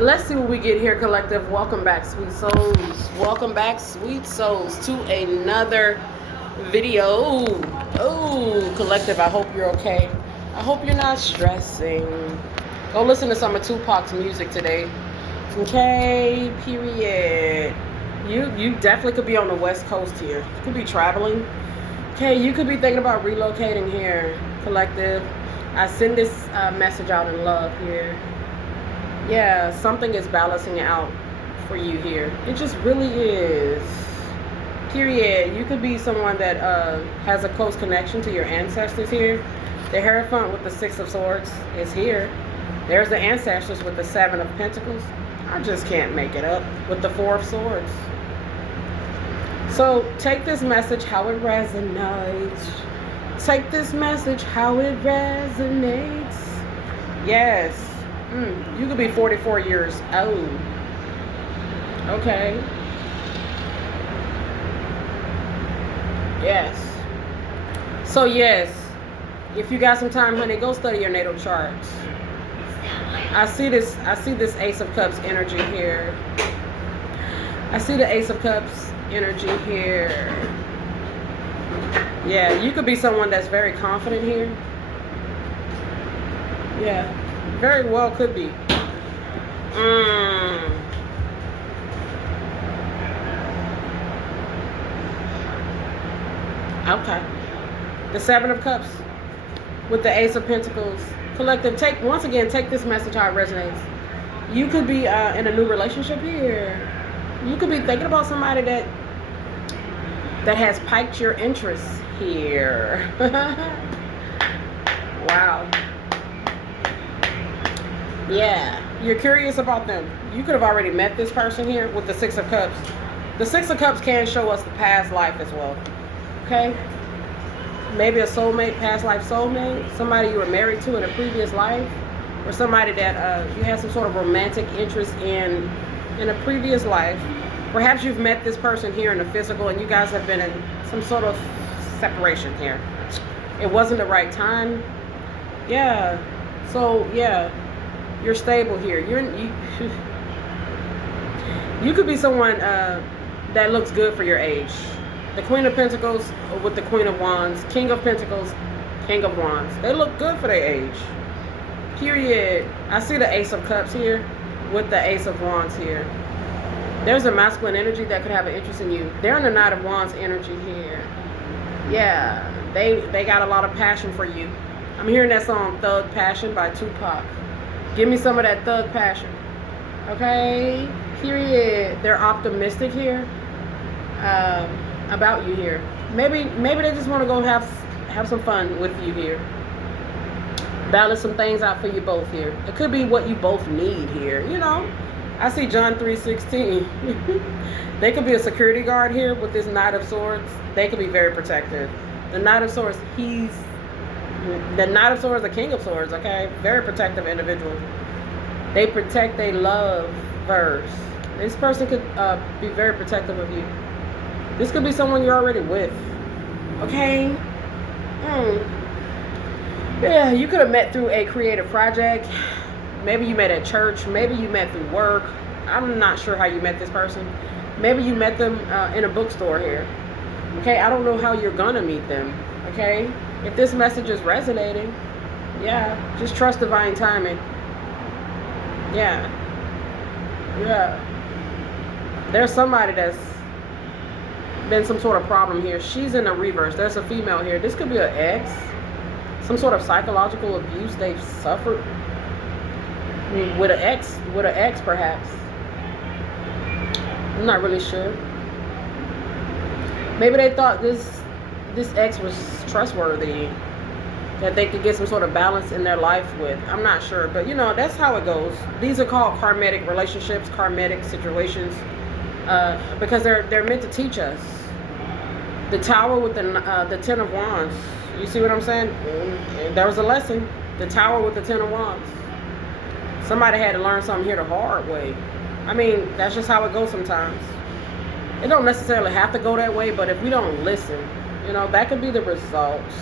Let's see what we get here, collective. Welcome back, sweet souls. Welcome back, sweet souls, to another video. Oh, collective, I hope you're okay. I hope you're not stressing. Go listen to some of Tupac's music today. Okay, period. You definitely could be on the West Coast here. You could be traveling. Okay, you could be thinking about relocating here, collective. I send this message out in love here. Yeah, something is balancing out for you here. It just really is. Period. You could be someone that has a close connection to your ancestors here. The Hierophant with the Six of Swords is here. There's the ancestors with the Seven of Pentacles. I just can't make it up with the Four of Swords. So take this message how it resonates. Take this message how it resonates. Yes. You could be 44 years old. Okay. Yes. So yes, if you got some time, honey, go study your natal charts. I see this Ace of Cups energy here. I see the Ace of Cups energy here. Yeah, you could be someone that's very confident here. Yeah. Very well could be. Okay. The Seven of Cups with the Ace of Pentacles. Collective, take this message how it resonates. You could be in a new relationship here. You could be thinking about somebody that has piqued your interest here. Wow. Yeah, you're curious about them. You could have already met this person here with the Six of Cups. The Six of Cups can show us the past life as well. Okay? Maybe a soulmate, past life soulmate. Somebody you were married to in a previous life. Or somebody that you had some sort of romantic interest in a previous life. Perhaps you've met this person here in the physical and you guys have been in some sort of separation here. It wasn't the right time. Yeah. So, yeah. You're stable here. You could be someone that looks good for your age. The Queen of Pentacles with the Queen of Wands. King of Pentacles, King of Wands. They look good for their age. Period. I see the Ace of Cups here with the Ace of Wands here. There's a masculine energy that could have an interest in you. They're in the Knight of Wands energy here. Yeah. They got a lot of passion for you. I'm hearing that song Thug Passion by Tupac. Give me some of that thug passion. Okay? Period. They're optimistic here about you here. Maybe they just want to go have some fun with you here. Balance some things out for you both here. It could be what you both need here. You know, I see John 3:16. They could be a security guard here with this Knight of Swords. They could be very protective. The Knight of Swords, the Knight of Swords, the King of Swords, okay? Very protective individual. They protect, they love first. This person could be very protective of you. This could be someone you're already with. Okay? Yeah, you could have met through a creative project. Maybe you met at church. Maybe you met through work. I'm not sure how you met this person. Maybe you met them in a bookstore here. Okay? I don't know how you're gonna meet them. Okay? If this message is resonating, yeah, just trust divine timing. Yeah. Yeah. There's somebody that's been some sort of problem here. She's in a reverse. There's a female here. This could be an ex. Some sort of psychological abuse they've suffered. With an ex perhaps. I'm not really sure. Maybe they thought this ex was trustworthy, that they could get some sort of balance in their life with. I'm not sure, but you know, that's how it goes. These are called karmic relationships, karmic situations, because they're meant to teach us. The Tower with the Ten of Wands. You see what I'm saying? There was a lesson. The Tower with the Ten of Wands. Somebody had to learn something here the hard way. I mean, that's just how it goes sometimes. It don't necessarily have to go that way, but if we don't listen, you know, that could be the results.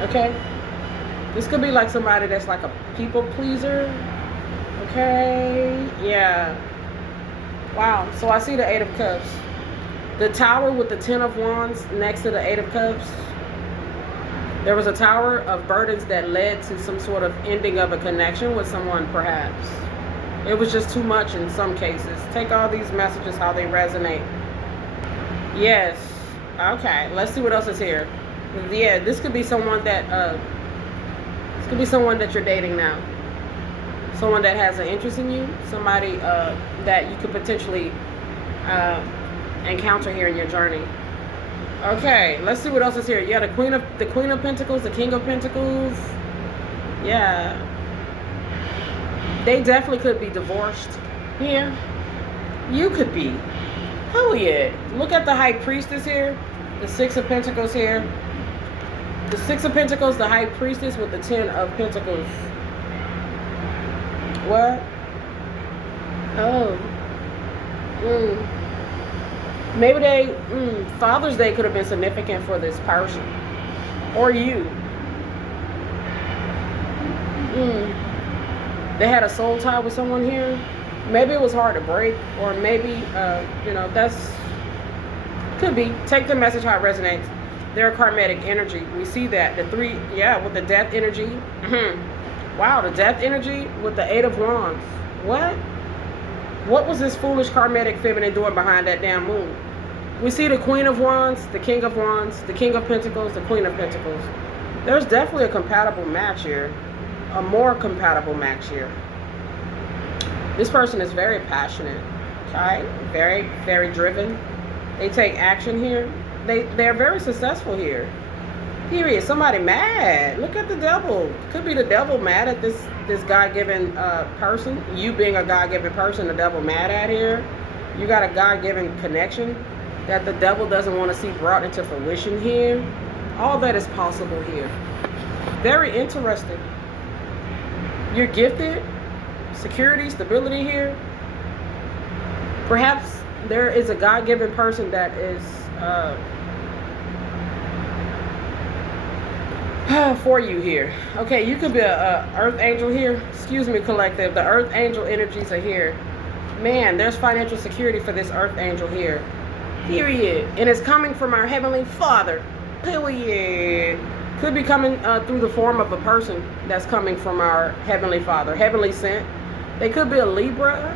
Okay? This could be like somebody that's like a people pleaser. Okay, yeah. Wow, so I see the Eight of Cups. The Tower with the Ten of Wands next to the Eight of Cups. There was a tower of burdens that led to some sort of ending of a connection with someone, perhaps. It was just too much in some cases. Take all these messages, how they resonate. Yes. Okay, let's see what else is here. Yeah, this could be someone that you're dating now. Someone that has an interest in you. Somebody that you could potentially encounter here in your journey. Okay, let's see what else is here. Yeah, the Queen of Pentacles, the King of Pentacles. Yeah. They definitely could be divorced here. You could be. Hell yeah. Look at the High Priestess here. The Six of Pentacles here. The Six of Pentacles, the High Priestess with the Ten of Pentacles. What? Oh. Maybe Father's Day could have been significant for this person. Or you. They had a soul tie with someone here. Maybe it was hard to break. Or maybe, that's... Could be. Take the message how it resonates. Their karmatic energy. We see that. The three, with the death energy. Wow, the death energy with the Eight of Wands. What? What was this foolish karmatic feminine doing behind that damn moon? We see the Queen of Wands, the King of Wands, the King of Pentacles, the Queen of Pentacles. There's definitely a compatible match here. A more compatible match here. This person is very passionate. Okay? Very, very driven. They take action here. They're very successful here. Period. Somebody mad. Look at the devil. Could be the devil mad at this God-given person. You being a God-given person, the devil mad at here. You got a God-given connection that the devil doesn't want to see brought into fruition here. All that is possible here. Very interesting. You're gifted. Security, stability here. Perhaps there is a God-given person that is for you here. Okay, you could be a earth angel here. Excuse me, collective. The earth angel energies are here. Man, there's financial security for this earth angel here. Period. And it's coming from our Heavenly Father. Period. Could be coming through the form of a person that's coming from our Heavenly Father. Heavenly sent. They could be a Libra.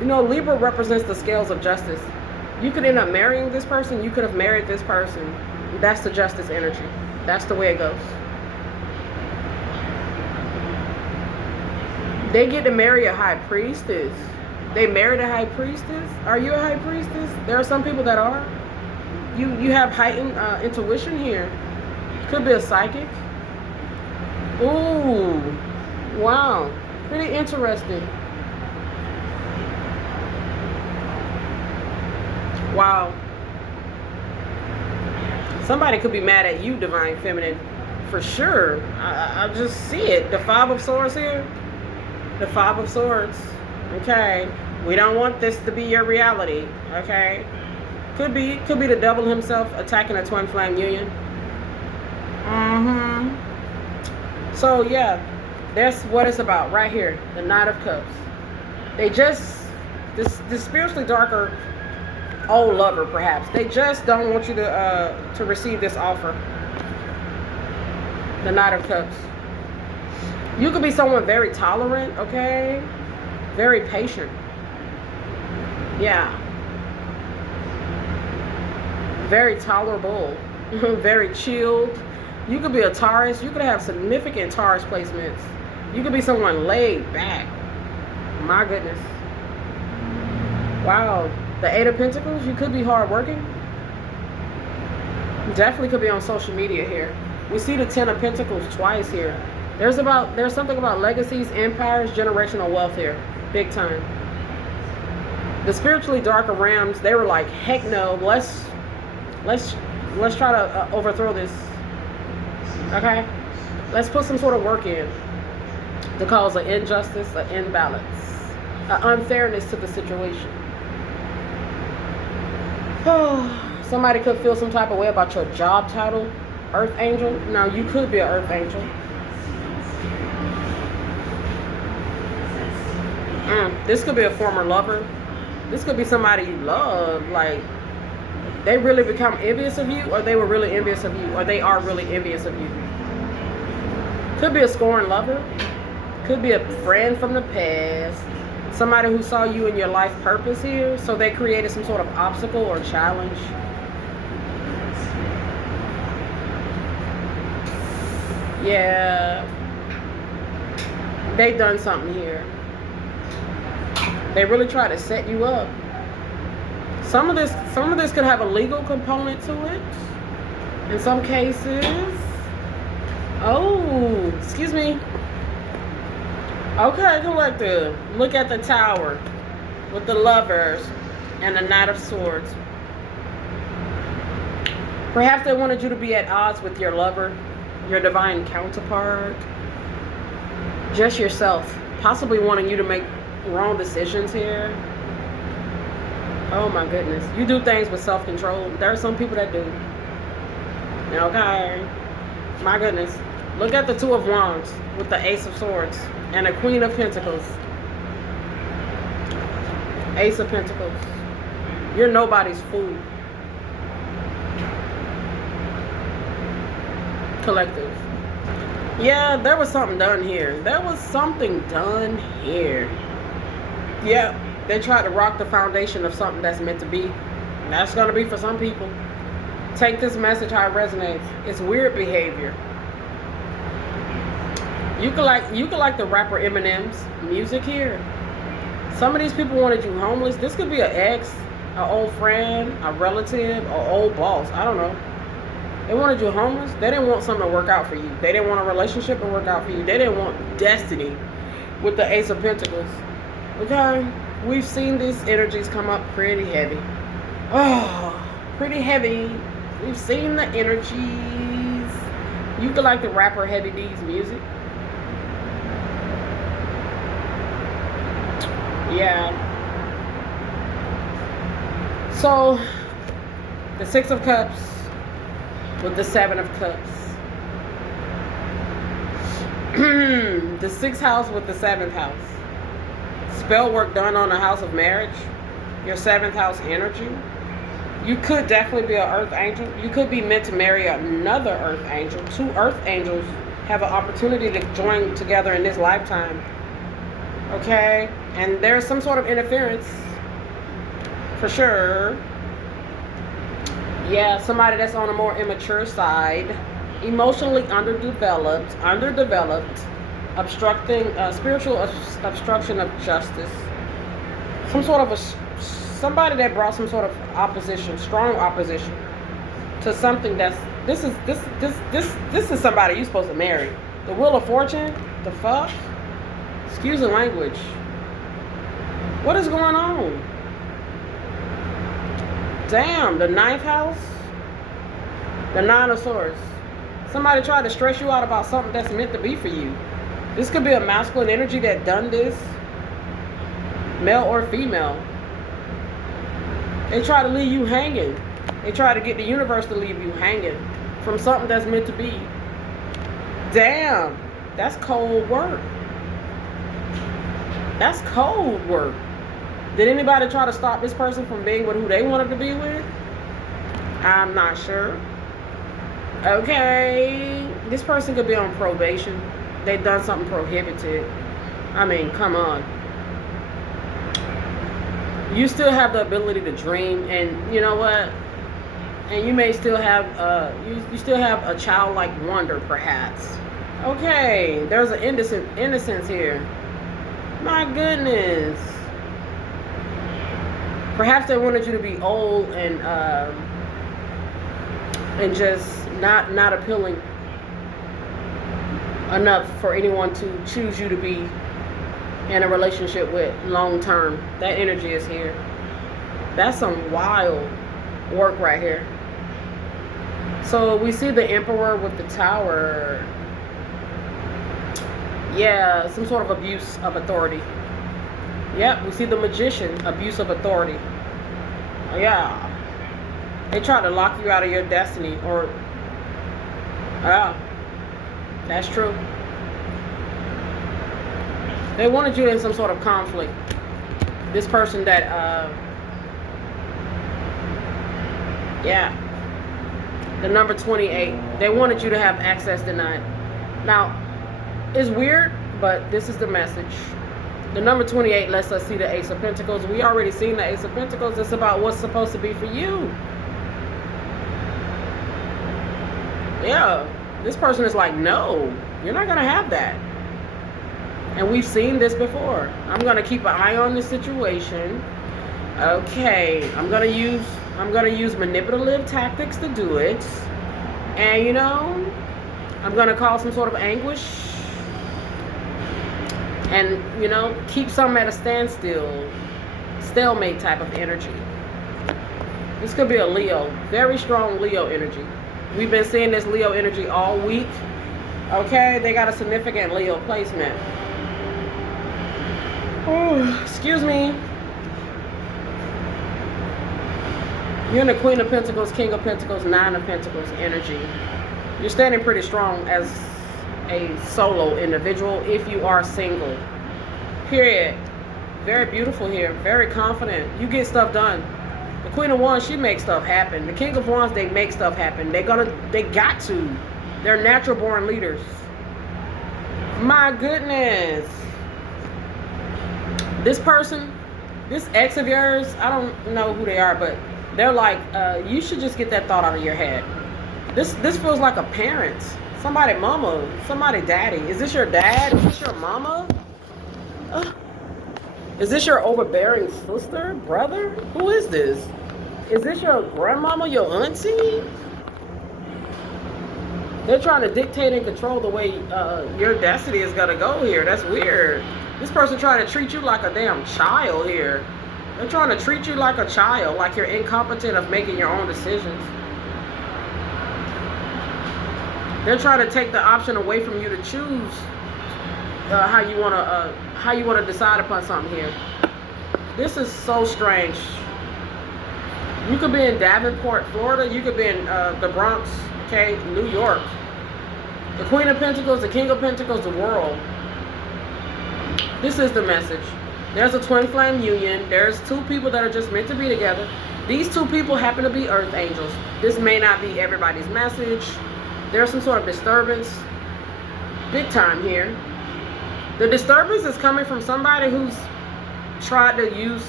Libra represents the scales of justice. You could end up marrying this person. You could have married this person. That's the justice energy. That's the way it goes. They get to marry a high priestess. They married a high priestess. Are you a high priestess? There are some people that are. You have heightened intuition here. Could be a psychic. Ooh. Wow. Pretty interesting. Wow. Somebody could be mad at you, Divine Feminine. For sure. I just see it. The Five of Swords here. The Five of Swords. Okay. We don't want this to be your reality. Okay. Could be the devil himself attacking a twin flame union. So yeah. That's what it's about right here. The Knight of Cups. They just this spiritually darker old lover, perhaps. They just don't want you to receive this offer. The Knight of Cups. You could be someone very tolerant, okay? Very patient. Yeah. Very tolerable. Very chilled. You could be a Taurus. You could have significant Taurus placements. You could be someone laid back. My goodness. Wow. The Eight of Pentacles, you could be hardworking. Definitely could be on social media here. We see the Ten of Pentacles twice here. There's something about legacies, empires, generational wealth here. Big time. The spiritually darker realms, they were like, heck no, let's try to overthrow this. Okay? Let's put some sort of work in to cause an injustice, an imbalance, an unfairness to the situation. Somebody could feel some type of way about your job title, Earth Angel. Now, you could be an Earth Angel. This could be a former lover. This could be somebody you love. Like, they really become envious of you, or they were really envious of you, or they are really envious of you. Could be a scorned lover. Could be a friend from the past. Somebody who saw you in your life purpose here, so they created some sort of obstacle or challenge. Yeah. They done something here. They really try to set you up. Some of this could have a legal component to it. In some cases. Oh, excuse me. Okay, collective. Look at the Tower with the Lovers and the Knight of Swords. Perhaps they wanted you to be at odds with your lover, your divine counterpart, just yourself, possibly wanting you to make wrong decisions here. Oh my goodness. You do things with self-control. There are some people that do. Okay. My goodness. Look at the Two of Wands with the Ace of Swords and the Queen of Pentacles. Ace of Pentacles. You're nobody's fool. Collective. Yeah, there was something done here. There was something done here. Yeah, they tried to rock the foundation of something that's meant to be. That's going to be for some people. Take this message how it resonates. It's weird behavior. You could like the rapper Eminem's music here. Some of these people wanted you homeless. This could be an ex, an old friend, a relative, or old boss. I don't know. They wanted you homeless. They didn't want something to work out for you. They didn't want a relationship to work out for you. They didn't want destiny with the Ace of Pentacles. Okay? We've seen these energies come up pretty heavy. Oh, pretty heavy. We've seen the energies. You could like the rapper Heavy D's music. Yeah. So, the Six of Cups with the Seven of Cups. The sixth house with the seventh house. Spell work done on the house of marriage. Your seventh house energy. You could definitely be an earth angel. You could be meant to marry another earth angel. Two earth angels have an opportunity to join together in this lifetime. Okay? And there's some sort of interference. For sure. Yeah, somebody that's on a more immature side. Emotionally underdeveloped. Obstructing, spiritual obstruction of justice. Some sort of somebody that brought some sort of opposition, strong opposition to something that's, this is somebody you're supposed to marry. The Wheel of Fortune, the fuck? Excuse the language. What is going on? Damn, the ninth house, the Nine of Swords. Somebody tried to stress you out about something that's meant to be for you. This could be a masculine energy that done this, male or female. They try to leave you hanging. They try to get the universe to leave you hanging from something that's meant to be. Damn, that's cold work. That's cold work. Did anybody try to stop this person from being with who they wanted to be with? I'm not sure. Okay, this person could be on probation. They've done something prohibited. I mean, come on. You still have the ability to dream, and you know what? And you may still have you still have a childlike wonder, perhaps. Okay, there's an innocence here. My goodness. Perhaps they wanted you to be old and just not appealing enough for anyone to choose you to be in a relationship with long term. That energy is here. That's some wild work right here. So we see the Emperor with the Tower. Yeah, some sort of abuse of authority. Yep, we see the Magician, abuse of authority. Yeah. They try to lock you out of your destiny, or yeah, that's true. They wanted you in some sort of conflict. This person that, yeah, the number 28. They wanted you to have access denied. Now, it's weird, but this is the message. The number 28 lets us see the Ace of Pentacles. We already seen the Ace of Pentacles. It's about what's supposed to be for you. Yeah, this person is like, no, you're not going to have that. And we've seen this before. I'm going to keep an eye on this situation. Okay, I'm going to use manipulative tactics to do it. And, you know, I'm going to cause some sort of anguish. And, you know, keep some at a standstill. Stalemate type of energy. This could be a Leo. Very strong Leo energy. We've been seeing this Leo energy all week. Okay, they got a significant Leo placement. Oh, excuse me. You're in the Queen of Pentacles, King of Pentacles, Nine of Pentacles energy. You're standing pretty strong as a solo individual if you are single. Period. Very beautiful here. Very confident. You get stuff done. The Queen of Wands, she makes stuff happen. The King of Wands, they make stuff happen. They got to. They're natural born leaders. My goodness. This person, this ex of yours, I don't know who they are, but they're like, you should just get that thought out of your head. This feels like a parent. Somebody mama, somebody daddy. Is this your dad? Is this your mama? Is this your overbearing sister, brother? Who is this? Is this your grandmama, your auntie? They're trying to dictate and control the way your destiny is going to go here. That's weird. This person trying to treat you like a damn child here. They're trying to treat you like a child, like you're incompetent of making your own decisions. They're trying to take the option away from you to choose how you want to decide upon something here. This is so strange. You could be in Davenport, Florida. You could be in the Bronx, okay, New York. The Queen of Pentacles, the King of Pentacles, the world. This is the message. There's a twin flame union. There's two people that are just meant to be together. These two people happen to be earth angels. This may not be everybody's message. There's some sort of disturbance. Big time here. The disturbance is coming from somebody who's tried to use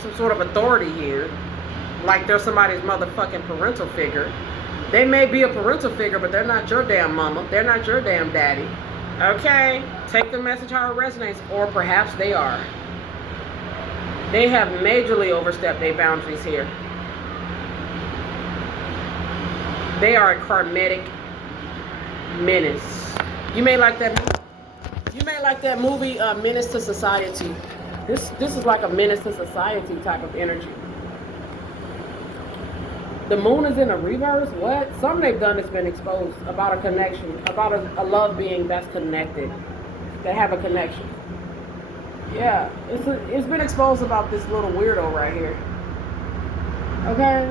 some sort of authority here. Like they're somebody's motherfucking parental figure. They may be a parental figure, but they're not your damn mama. They're not your damn daddy. Okay? Take the message how it resonates. Or perhaps they are. They have majorly overstepped their boundaries here. They are a karmic menace. You may like that movie Menace to Society. This is like a menace to society type of energy. The moon is in a reverse. What? Something they've done has been exposed about a connection, about a love being that's connected, that have a connection. Yeah, it's been exposed about this little weirdo right here. Okay?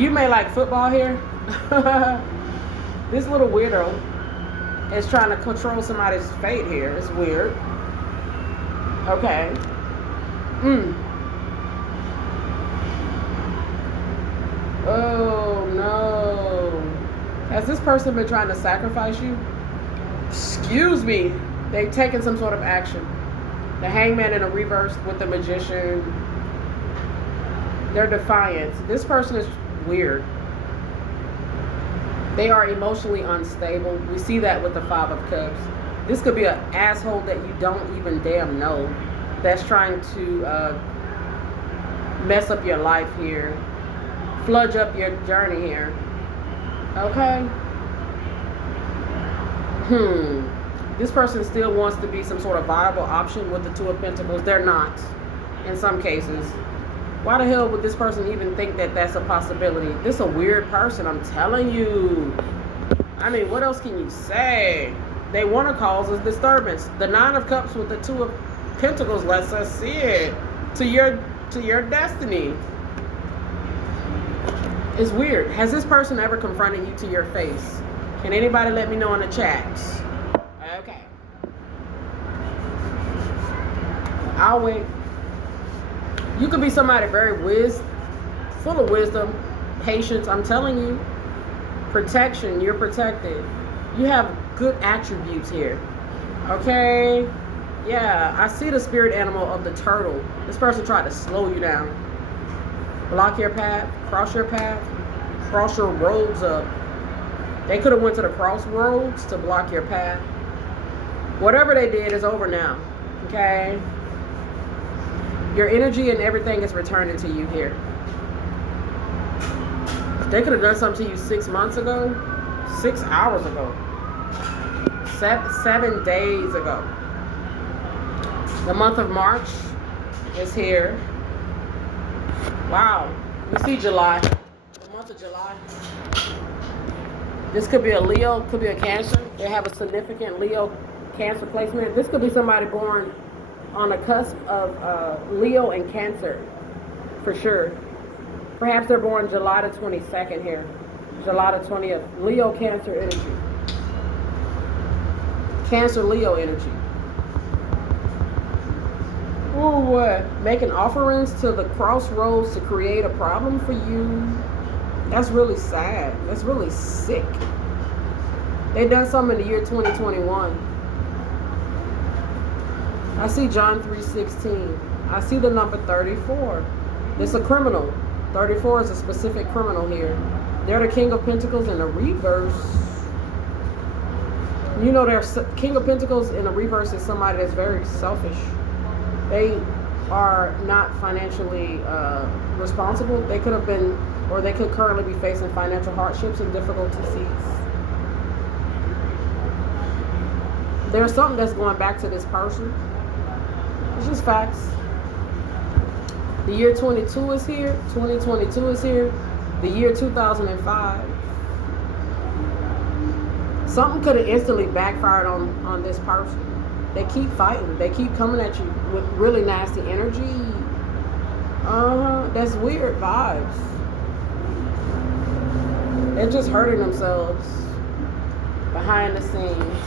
You may like football here. This little weirdo is trying to control somebody's fate here. It's weird. Okay. Oh, no. Has this person been trying to sacrifice you? Excuse me. They've taken some sort of action. The Hangman in a reverse with the Magician. They're defiant. This person is weird. They are emotionally unstable. We see that with the Five of Cups. This could be an asshole that you don't even damn know that's trying to mess up your life here. Fludge up your journey here. Okay? This person still wants to be some sort of viable option with the Two of Pentacles. They're not, in some cases. Why the hell would this person even think that that's a possibility? This is a weird person, I'm telling you. I mean, what else can you say? They want to cause a disturbance. The Nine of Cups with the Two of Pentacles lets us see it. To your destiny. It's weird. Has this person ever confronted you to your face? Can anybody let me know in the chat? Okay. I'll wait. You could be somebody very full of wisdom, patience. I'm telling you, protection. You're protected. You have good attributes here. Okay? Yeah, I see the spirit animal of the turtle. This person tried to slow you down. Block your path, cross your roads up. They could have went to the crossroads to block your path. Whatever they did is over now. Okay? Your energy and everything is returning to you here. They could have done something to you 6 months ago, 6 hours ago, 7 days ago. The month of March is here. Wow. We see July. The month of July. This could be a Leo, could be a Cancer. They have a significant Leo Cancer placement. This could be somebody born on the cusp of Leo and Cancer, for sure. Perhaps they're born July the 22nd here. July the 20th. Leo Cancer energy. Cancer Leo energy. Ooh, what? Making offerings to the crossroads to create a problem for you. That's really sad. That's really sick. They done something in the year 2021. I see John 3:16. I see the number 34. It's a criminal. 34 is a specific criminal here. They're the King of Pentacles in the reverse. You know, their King of Pentacles in the reverse is somebody that's very selfish. They are not financially responsible. They could have been, or they could currently be facing financial hardships and difficulties. There's something that's going back to this person. It's just facts. The year 22 is here. 2022 is here. The year 2005. Something could have instantly backfired on this person. They keep fighting. They keep coming at you with really nasty energy. That's weird vibes. They're just hurting themselves behind the scenes.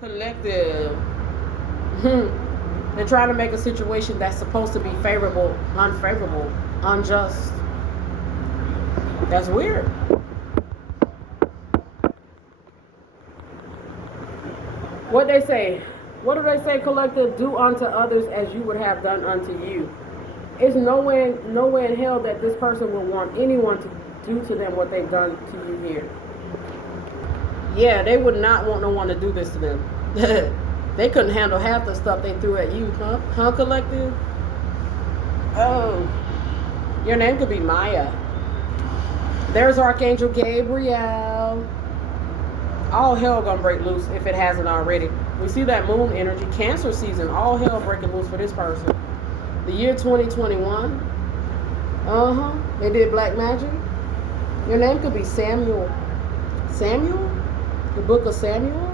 Collective. They're trying to make a situation that's supposed to be favorable, unfavorable, unjust. That's weird. What they say? What do they say, collective? Do unto others as you would have done unto you. It's nowhere in hell that this person will want anyone to do to them what they've done to you here. Yeah, they would not want no one to do this to them. They couldn't handle half the stuff they threw at you, huh? Huh, collective? Oh. Your name could be Maya. There's Archangel Gabriel. All hell gonna break loose if it hasn't already. We see that moon energy. Cancer season. All hell breaking loose for this person. The year 2021. They did black magic. Your name could be Samuel. Samuel? The book of Samuel?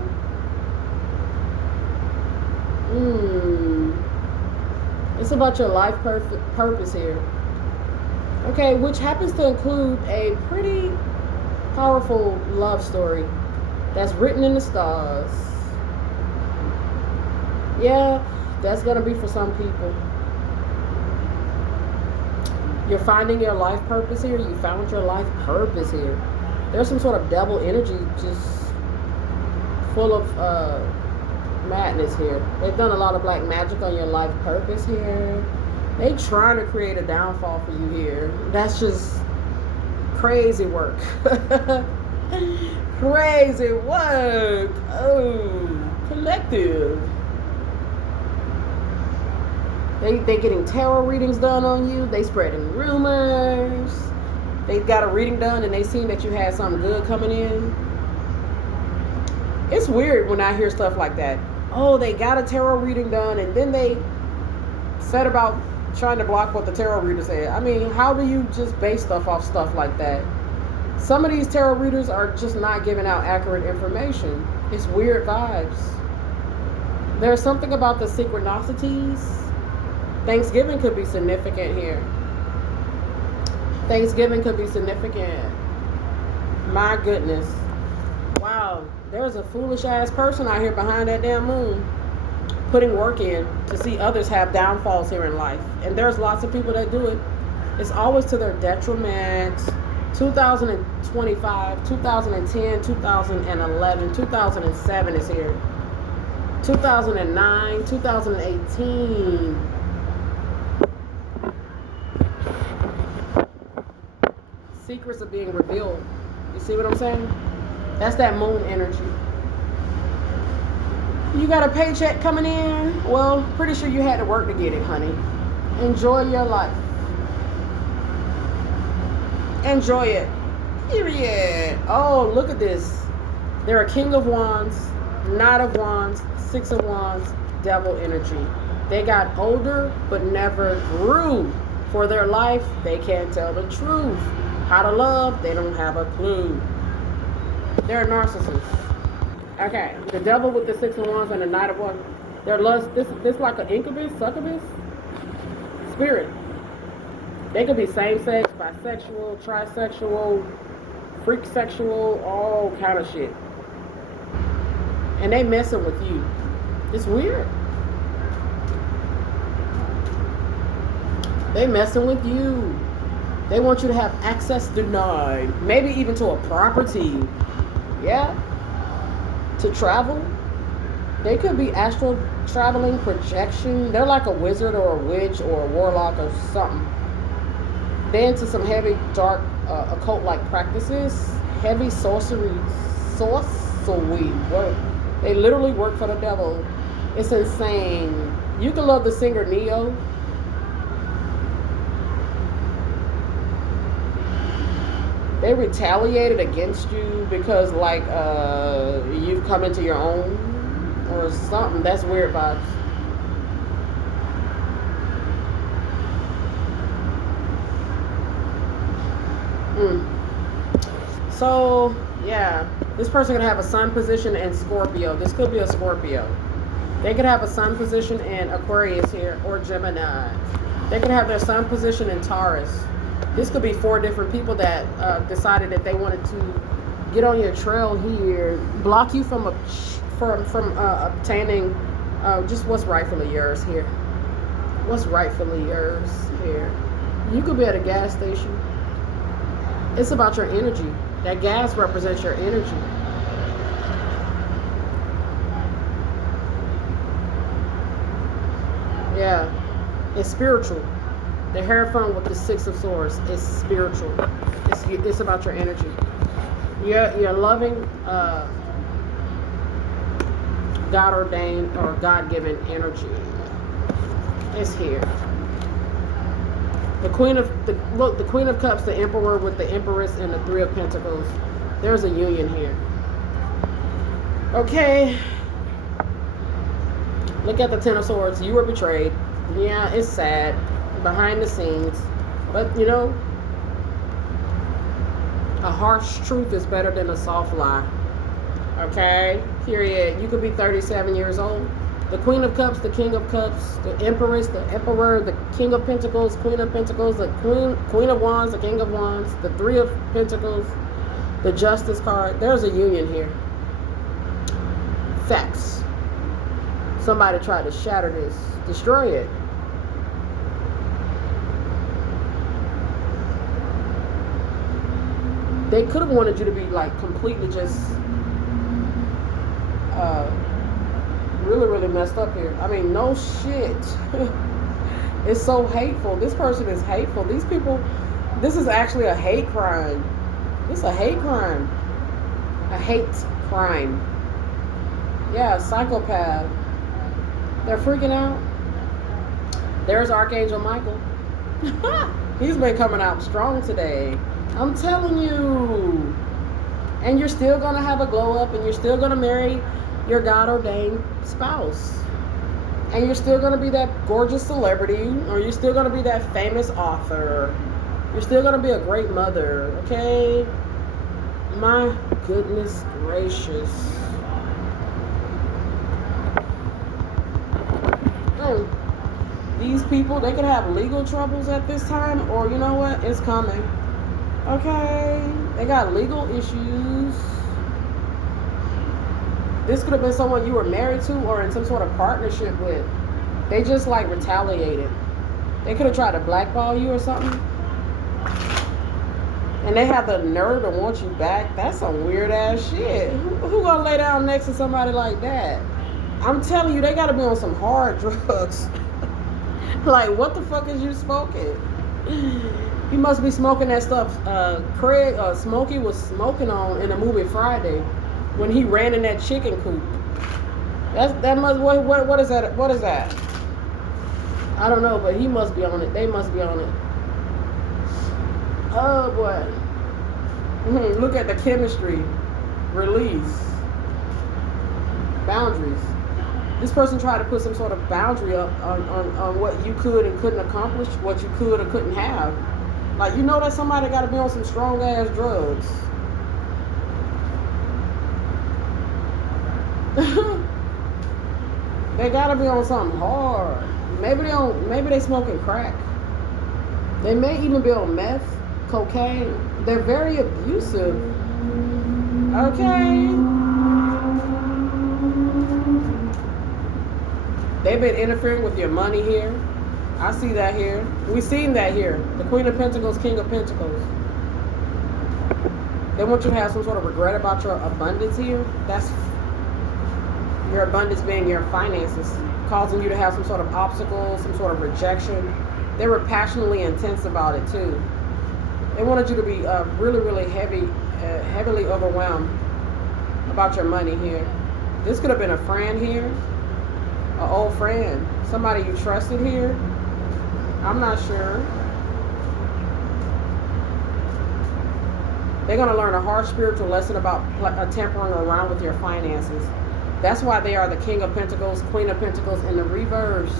It's about your life purpose here. Okay, which happens to include a pretty powerful love story that's written in the stars. Yeah, that's going to be for some people. You're finding your life purpose here. You found your life purpose here. There's some sort of devil energy just full of madness here. They've done a lot of black magic on your life purpose here. They trying to create a downfall for you here. That's just crazy work. Crazy work. Oh, collective. They getting tarot readings done on you. They spreading rumors. They got a reading done and they seen that you had something good coming in. It's weird when I hear stuff like that. Oh, they got a tarot reading done and then they said about trying to block what the tarot reader said. I mean, how do you just base stuff off stuff like that? Some of these tarot readers are just not giving out accurate information. It's weird vibes. There's something about the synchronicities. Thanksgiving could be significant here. Thanksgiving could be significant. My goodness. Wow. There's a foolish ass person out here behind that damn moon. putting work in to see others have downfalls here in life. And there's lots of people that do it. It's always to their detriment. 2025, 2010, 2011, 2007 is here. 2009, 2018. Secrets are being revealed. You see what I'm saying? That's that moon energy. You got a paycheck coming in? Well, pretty sure you had to work to get it, honey. Enjoy your life. Enjoy it. Period. Oh, look at this. They're a King of Wands, Knight of Wands, Six of Wands, Devil energy. They got older but never grew. For their life, they can't tell the truth. How to love, they don't have a clue. They're a narcissist. Okay, the Devil with the Six of Wands and the Knight of Wands. They're lust. This like an incubus, succubus spirit. They could be same-sex, bisexual, trisexual, freak sexual, all kind of shit. And they messing with you. It's weird. They messing with you. They want you to have access denied. Maybe even to a property. Yeah. To travel. They could be astral traveling, projection. They're like a wizard or a witch or a warlock or something. They into some heavy, dark, occult-like practices. Heavy sorcery work. They literally work for the devil. It's insane. You can love the singer Neo. They retaliated against you because, like, you've come into your own or something. That's weird vibes. So, yeah, this person could have a sun position in Scorpio. This could be a Scorpio. They could have a sun position in Aquarius here or Gemini. They could have their sun position in Taurus. This could be 4 different people that decided that they wanted to get on your trail here, block you from obtaining just what's rightfully yours here. What's rightfully yours here. You could be at a gas station. It's about your energy. That gas represents your energy. Yeah, it's spiritual. The Hierophant with the Six of Swords is spiritual. It's about your energy. You're loving God ordained or God given energy. It's here. The Queen of the Queen of Cups, the Emperor with the Empress and the Three of Pentacles. There's a union here. Okay. Look at the Ten of Swords. You were betrayed. Yeah, it's sad. Behind the scenes. But, you know, a harsh truth is better than a soft lie. Okay? Period. You could be 37 years old. The Queen of Cups, the King of Cups, the Empress, the Emperor, the King of Pentacles, Queen of Pentacles, the Queen of Wands, the King of Wands, the Three of Pentacles, the Justice card. There's a union here. Facts. Somebody tried to shatter this, destroy it. They could have wanted you to be like completely just really, really messed up here. I mean, no shit. It's so hateful. This person is hateful. These people, this is actually a hate crime. It's a hate crime. A hate crime. Yeah, psychopath. They're freaking out. There's Archangel Michael. He's been coming out strong today. I'm telling you. And you're still going to have a glow up, and you're still going to marry your God-ordained spouse. And you're still going to be that gorgeous celebrity, or you're still going to be that famous author. You're still going to be a great mother, okay? My goodness gracious. These people, they could have legal troubles at this time, or you know what? It's coming. Okay? They got legal issues. This could have been someone you were married to or in some sort of partnership with. They just like retaliated. They could have tried to blackball you or something. And they have the nerve to want you back. That's some weird ass shit. Who gonna lay down next to somebody like that? I'm telling you, they gotta be on some hard drugs. Like, what the fuck is you smoking? You must be smoking that stuff Smokey was smoking on in the movie Friday when he ran in that chicken coop. That must what is that? What is that? I don't know, but he must be on it. They must be on it. Oh boy. Look at the chemistry. Release. Boundaries. This person tried to put some sort of boundary up on what you could and couldn't accomplish, what you could or couldn't have. Like, you know that somebody got to be on some strong ass drugs. They got to be on something hard. Maybe they smoking crack. They may even be on meth, cocaine. They're very abusive. Okay. They've been interfering with your money here. I see that here. We've seen that here. The Queen of Pentacles, King of Pentacles. They want you to have some sort of regret about your abundance here. That's your abundance being your finances, causing you to have some sort of obstacle, some sort of rejection. They were passionately intense about it too. They wanted you to be really, really heavily overwhelmed about your money here. This could have been a friend here, an old friend, somebody you trusted here. I'm not sure. They're going to learn a hard spiritual lesson about tampering around with your finances. That's why they are the King of Pentacles, Queen of Pentacles in the reverse.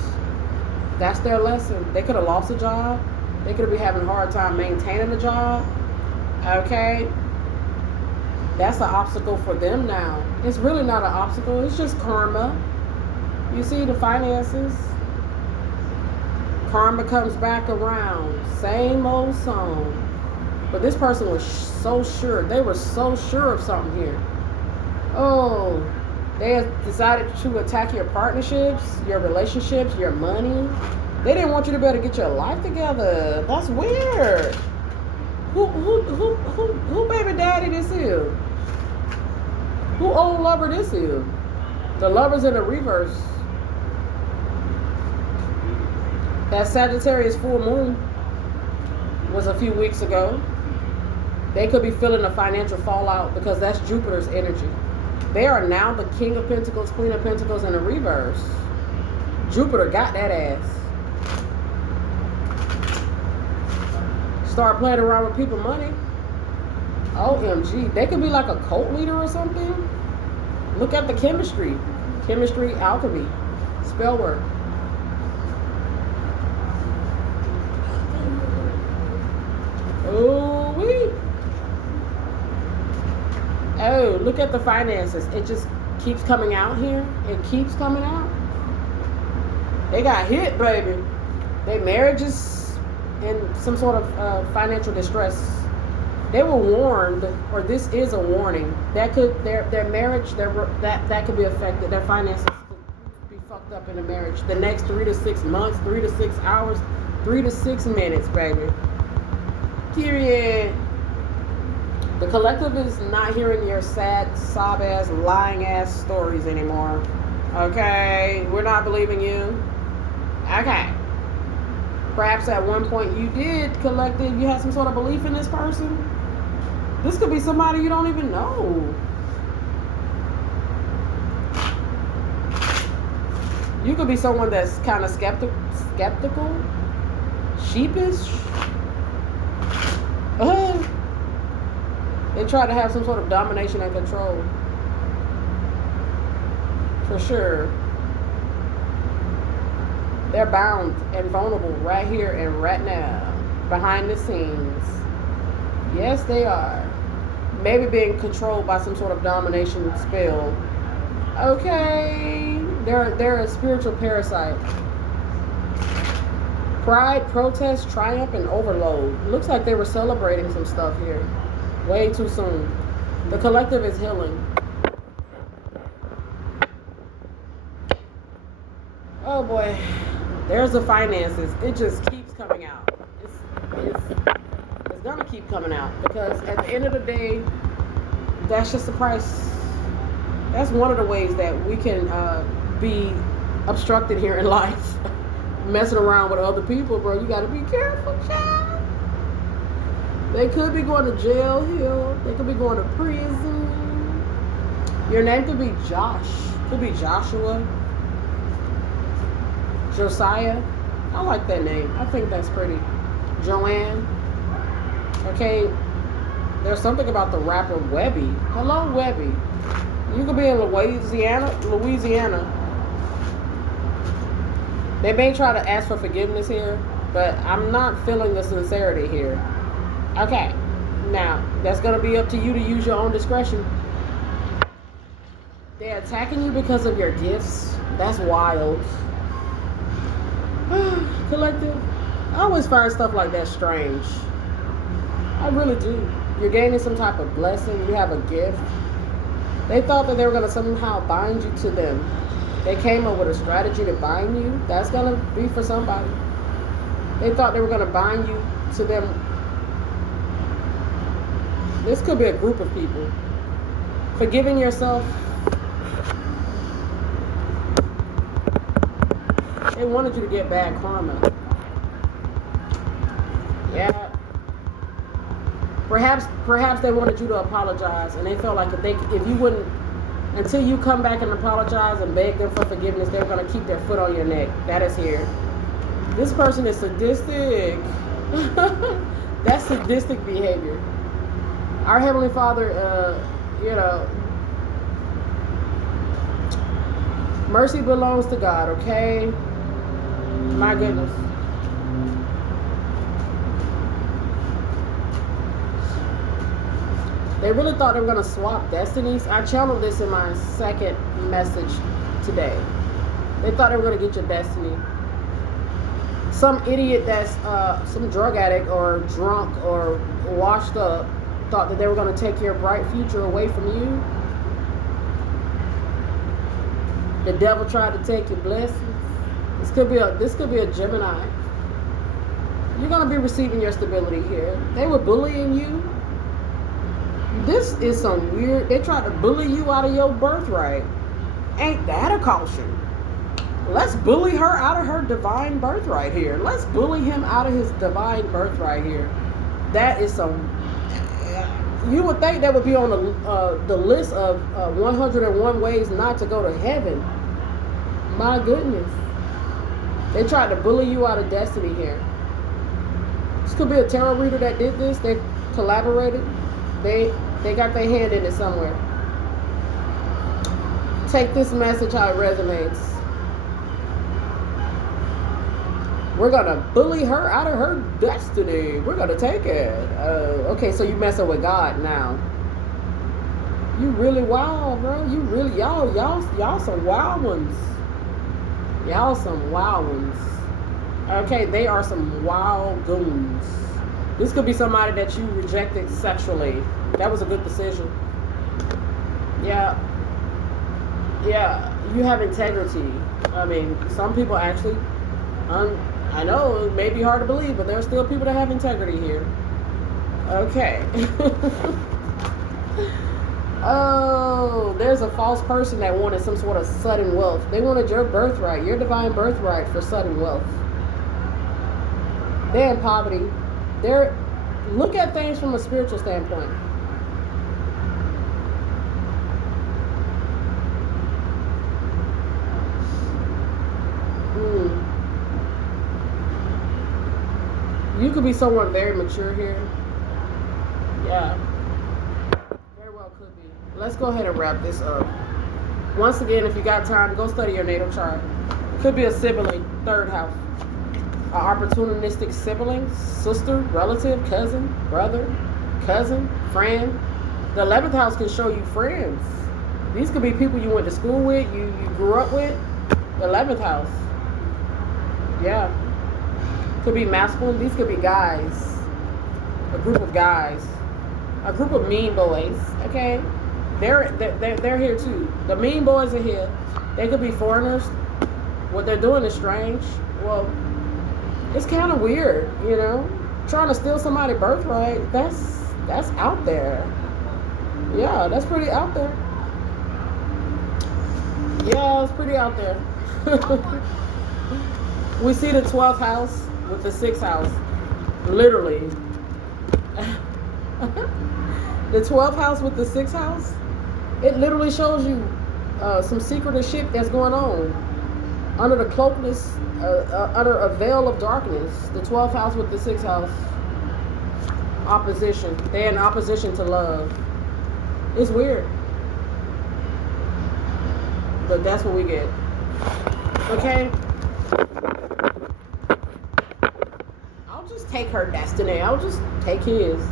That's their lesson. They could have lost a job. They could be having a hard time maintaining a job. Okay? That's an obstacle for them now. It's really not an obstacle. It's just karma. You see the finances? Karma comes back around. Same old song. But this person was so sure. They were so sure of something here. Oh, they have decided to attack your partnerships, your relationships, your money. They didn't want you to be able to get your life together. That's weird. Who baby daddy this is? Who old lover this is? The lover's in the reverse. That Sagittarius full moon was a few weeks ago. They could be feeling a financial fallout because that's Jupiter's energy. They are now the King of Pentacles, Queen of Pentacles in the reverse. Jupiter got that ass. Start playing around with people's money. OMG. They could be like a cult leader or something. Look at the chemistry. Chemistry, alchemy. Spell work. Oh, wee. Oh, look at the finances. It just keeps coming out here. It keeps coming out. They got hit, baby. Their marriage is in some sort of financial distress. They were warned, or this is a warning. That could their marriage, that could be affected. Their finances could be fucked up in a marriage. The next 3 to 6 months, 3 to 6 hours, 3 to 6 minutes, baby. Period. The collective is not hearing your sad, sob-ass, lying-ass stories anymore. Okay? We're not believing you. Okay. Perhaps at one point you did, collective, you had some sort of belief in this person. This could be somebody you don't even know. You could be someone that's kind of skeptical, sheepish. They try to have some sort of domination and control. For sure. They're bound and vulnerable right here and right now. Behind the scenes. Yes, they are. Maybe being controlled by some sort of domination spell. Okay. They're a spiritual parasite. Pride, protest, triumph, and overload. Looks like they were celebrating some stuff here. Way too soon. The collective is healing. boy, there's the finances. It just keeps coming out. It's gonna keep coming out because at the end of the day, that's just the price. That's one of the ways that we can be obstructed here in life. Messing around with other people, bro. You gotta be careful, child. They could be going to jail here. They could be going to prison. Your name could be Josh. Could be Joshua. Josiah. I like that name. I think that's pretty. Joanne. Okay. There's something about the rapper Webby. Hello, Webby. You could be in Louisiana. They may try to ask for forgiveness here, but I'm not feeling the sincerity here. Okay. Now, that's going to be up to you to use your own discretion. They're attacking you because of your gifts. That's wild. Collective. I always find stuff like that strange. I really do. You're gaining some type of blessing. You have a gift. They thought that they were going to somehow bind you to them. They came up with a strategy to bind you. That's going to be for somebody. They thought they were going to bind you to them. This could be a group of people. Forgiving yourself. They wanted you to get bad karma. Yeah. Perhaps they wanted you to apologize, and they felt like if you wouldn't, until you come back and apologize and beg them for forgiveness, they're going to keep their foot on your neck. That is here. This person is sadistic. That's sadistic behavior. Our Heavenly Father, mercy belongs to God, okay? My goodness. They really thought they were going to swap destinies. I channeled this in my second message today. They thought they were going to get your destiny. Some idiot that's some drug addict or drunk or washed up thought that they were going to take your bright future away from you. The devil tried to take your blessings. This could be a Gemini. You're going to be receiving your stability here. They were bullying you. This is some weird. They tried to bully you out of your birthright. Ain't that a caution? Let's bully her out of her divine birthright here. Let's bully him out of his divine birthright here. That is some. You would think that would be on the list of 101 ways not to go to heaven. My goodness. They tried to bully you out of destiny here. This could be a tarot reader that did this. They collaborated. They got their hand in it somewhere. Take this message how it resonates. We're going to bully her out of her destiny. We're going to take it. Okay, so you messing with God now. You really wild, bro. You really, y'all some wild ones. Y'all some wild ones. Okay, they are some wild goons. This could be somebody that you rejected sexually. That was a good decision. Yeah. Yeah, you have integrity. I mean, some people actually, I know it may be hard to believe, but there are still people that have integrity here. Okay. Oh, there's a false person that wanted some sort of sudden wealth. They wanted your birthright, your divine birthright for sudden wealth. They're in poverty. Look at things from a spiritual standpoint. You could be someone very mature here. Yeah. Very well could be. Let's go ahead and wrap this up. Once again, if you got time, go study your natal chart. Could be a sibling, third house. An opportunistic sibling, sister, relative, cousin, brother, cousin, friend. The 11th house can show you friends. These could be people you went to school with, you grew up with. The 11th house. Yeah. Could be masculine. These could be guys. A group of guys. A group of mean boys. Okay? They're here too. The mean boys are here. They could be foreigners. What they're doing is strange. Well, it's kind of weird, you know. Trying to steal somebody's birthright, that's out there. Yeah, that's pretty out there. Yeah, it's pretty out there. We see the 12th house with the 6th house. Literally. The 12th house with the 6th house, it literally shows you some secretive shit that's going on under the cloakness, under a veil of darkness. The 12th house with the 6th house. Opposition. They're in opposition to love. It's weird. But that's what we get. Okay? I'll just take her destiny. I'll just take his.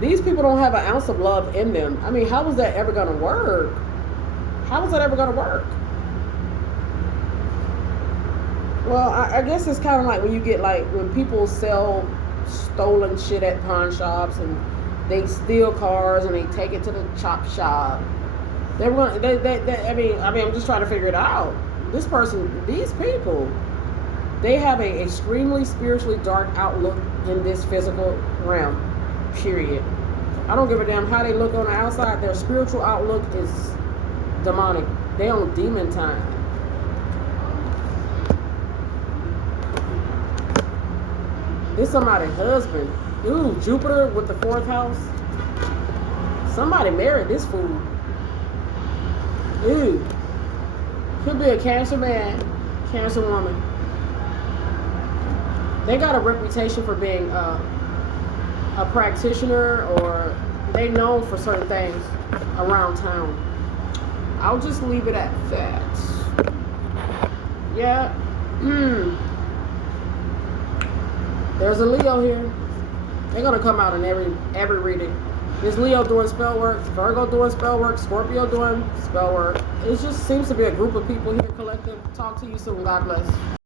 These people don't have an ounce of love in them. I mean, how is that ever going to work? How is that ever going to work? Well, I guess it's kind of like when you get like, when people sell stolen shit at pawn shops and they steal cars and they take it to the chop shop. I mean, I'm just trying to figure it out. This person, these people, they have a extremely spiritually dark outlook in this physical realm. Period. I don't give a damn how they look on the outside. Their spiritual outlook is demonic. They on demon time. This somebody's husband. Ooh, Jupiter with the 4th house. Somebody married this fool. Ooh. Could be a Cancer man, Cancer woman. They got a reputation for being a practitioner, or they known for certain things around town. I'll just leave it at that. Yeah. There's a Leo here. They're gonna come out in every reading. There's Leo doing spell work, Virgo doing spell work, Scorpio doing spell work. It just seems to be a group of people here, collective. Talk to you soon. God bless.